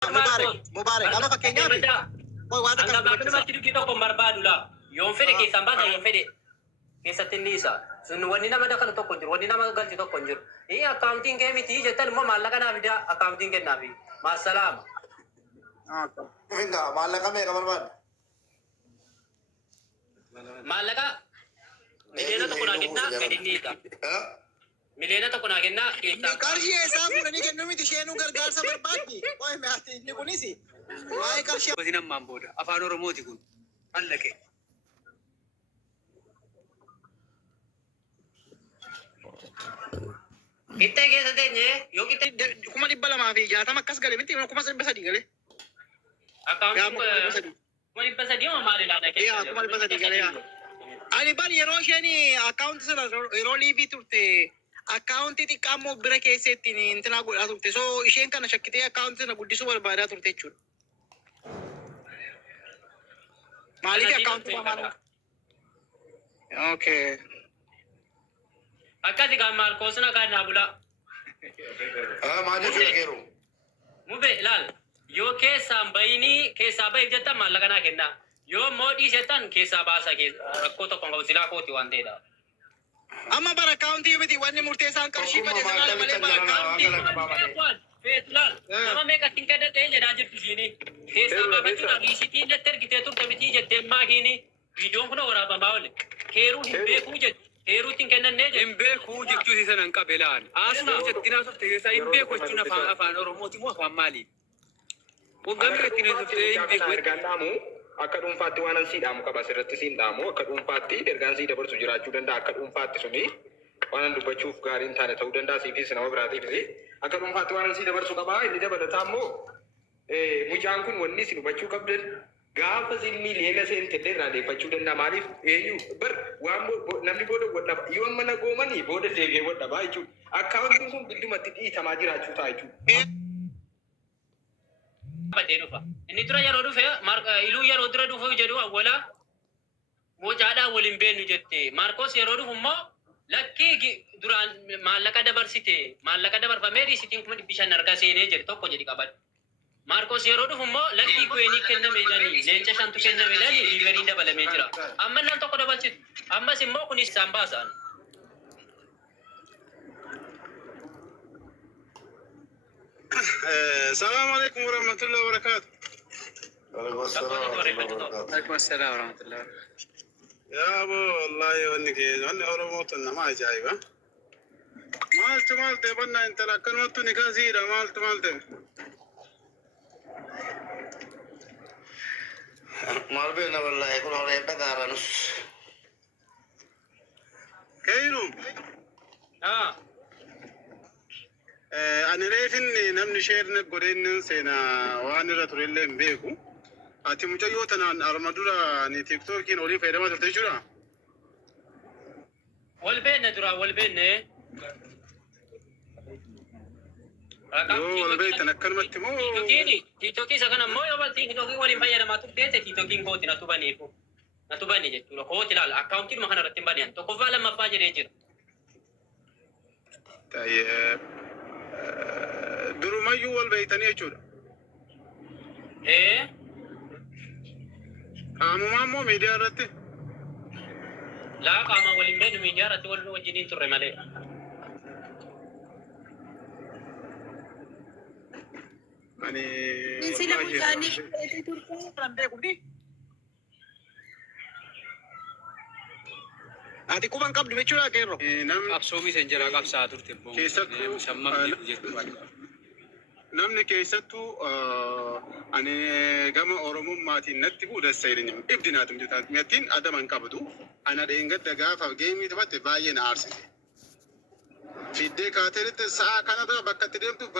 Mubarak. Ama fakkeenyaaf waan akka namatti dubbii tokko barbaadudha. Yoon fedhe keessan baasa yoon fedhe keessatti inni isa. Sun wanni nama dakala tokko jiru wanni nama galchi tokko hin jiru. Akkaawuntiin kee miti jettan immoo maallaqa naa fidaa akkaawuntiin kennaafi. Maasalaama. Maallaqa meeqa barbaadu? Maallaqa miliyoona tokko naa kennaa fedhinniidha. Miliyoona tokko naa kennaa keessaa. Qarshii isaa fuudhanii kennuu miti isheenuu gargaarsa barbaaddi. Waa'ee mi'aatti inni kunis waa'ee qarshii. Gosi namaan booda afaan Oromooti kun hallaqe. Gittee keessa teenye yoo gittee 260 akkas galee miti 300 galee. akkaawuntiin 300 maali laata keessa? 300 galee. Ani bari yeroo isheen akkaawunti sana yeroo liivii turte akkaawunti xiqqaammoo bira keessatti intina godhaa turte. So isheen kana shakkitee akkaawunti sana guddisuu barbaadaa turte jechuudha. Maaliif akkaawunti maal? Okay. Akkati kan maal koosuna kan naa bula. Maal jechuudha? Mube ilaal yoo keessaan bayinii keessaa bahiif jettan maallaqa naa kennaa. Yoo moodhii jettan keessaa baasa rakkoo tokko qabu silaa kooti waan ta'edha. Amma bara akkaawuntii miti wanni murteessaan qarshii badee sana malee bara akkaawuntii. Feetulaal nama meeqatti hin kadhadhee jedhaa jirtu isiini. Keessaa baafachuudhaan riisitii illee ergitee turte miti jettee maakiini viidiyoon kun waraabamaa oole. Heeruu hin beekuu jettu. Heeruutti hin kennannee jettu. Hin beekuu jechuu si sanan qabe laan. Asuma jettiin asofte keessaa hin beeku jechuun afaan Oromooti moo afaan maali? Waggaa meeqatti hin asofte hin beeku. Akka dhuunfaatti waan ansiidhaamu qaba asirratti siin dhaamu akka dhuunfaatti ergaan sii dabarsu jiraachuu danda'a akka dhuunfaatti suni waan dubbachuuf gaariin taane ta'uu danda'a siifis nama biraatiifis akka dhuunfaatti waan ansii dabarsu qaba inni dabalataa immoo mucaan kun wanni isin hubachuu qabdan gaafa silmii leela seentellee irraa deeffachuu danda'a maaliif eenyu bar waan namni booda godhaba yoo mana goomanii booda deebi'ee godhabaa jechuudha akkaawuntiin sun guddumatti dhiitamaa jiraachuu ta'a jechuudha. Inni dura yeroo dhufe iluu yeroo dura dhufu jedhu awwala mucaadhaa waliin beenu jette. Maarkos yeroo dhufu immoo lakkii duraan maallaqa dabarsite maallaqa dabarfamee riisitiin 500 harka seenee jedhe tokko jedhi qabadhu. Maarkos yeroo dhufu immoo lakkii kuweenii kenname jedhanii leenca 5tu kenname jedhanii liiveriin dabalamee jira. Amma nan tokko dabalchitu. Ammas immoo kunis isaan baasan. السلام عليكم ورحمة الله وبركاته. Waalaikum assalam warahmatullah. يا أبو والله وإنك وإن أورموتنا ما جايبة. مالت بنا أنت لكن ما تنكاسيرة مالت. مال بينا والله يكون هذا يبقى كيرو. أنا رأيفني نمني شيرنا قرين سينا وأنا رتولي مبيكو. أتي مجايوتنا أرمادورا ني تيك توكين أولي فيدا ما ترتجورا. والبين درا والبين. والبيت أنا كلمة مو. تيتوكي سكنا مو يوبل تيتوكي ولي مايا ما تبتة تيتوكي كوتي نتوبانيكو. نتوباني جت. لو كوتي لا أكاونتي ما خنا رتيم بانيان. تو كوفالا ما فاجر يجر. طيب. درما يوال بيتاني أشودا. إيه. مو ميديا رتي. لا كاما ولي بين ميديا رتي ولو جدين ترى ماله. أني. Sila mujani itu turun Rambe kundi. Ati kuban kabdu bechuudha keerro. Qabsoomi sen jira qabsaa turte boo. Keessattuu namni keessattuu ani gama Oromummaatiin natti fuudhessa jedhanii ibdinaatum jirtaan mittiin adaman qabdu ana dheengadda gaafa geemii taphate baay'ee na aarsite. Fiddee kaateritti sa'a kanarra bakka itti deemtu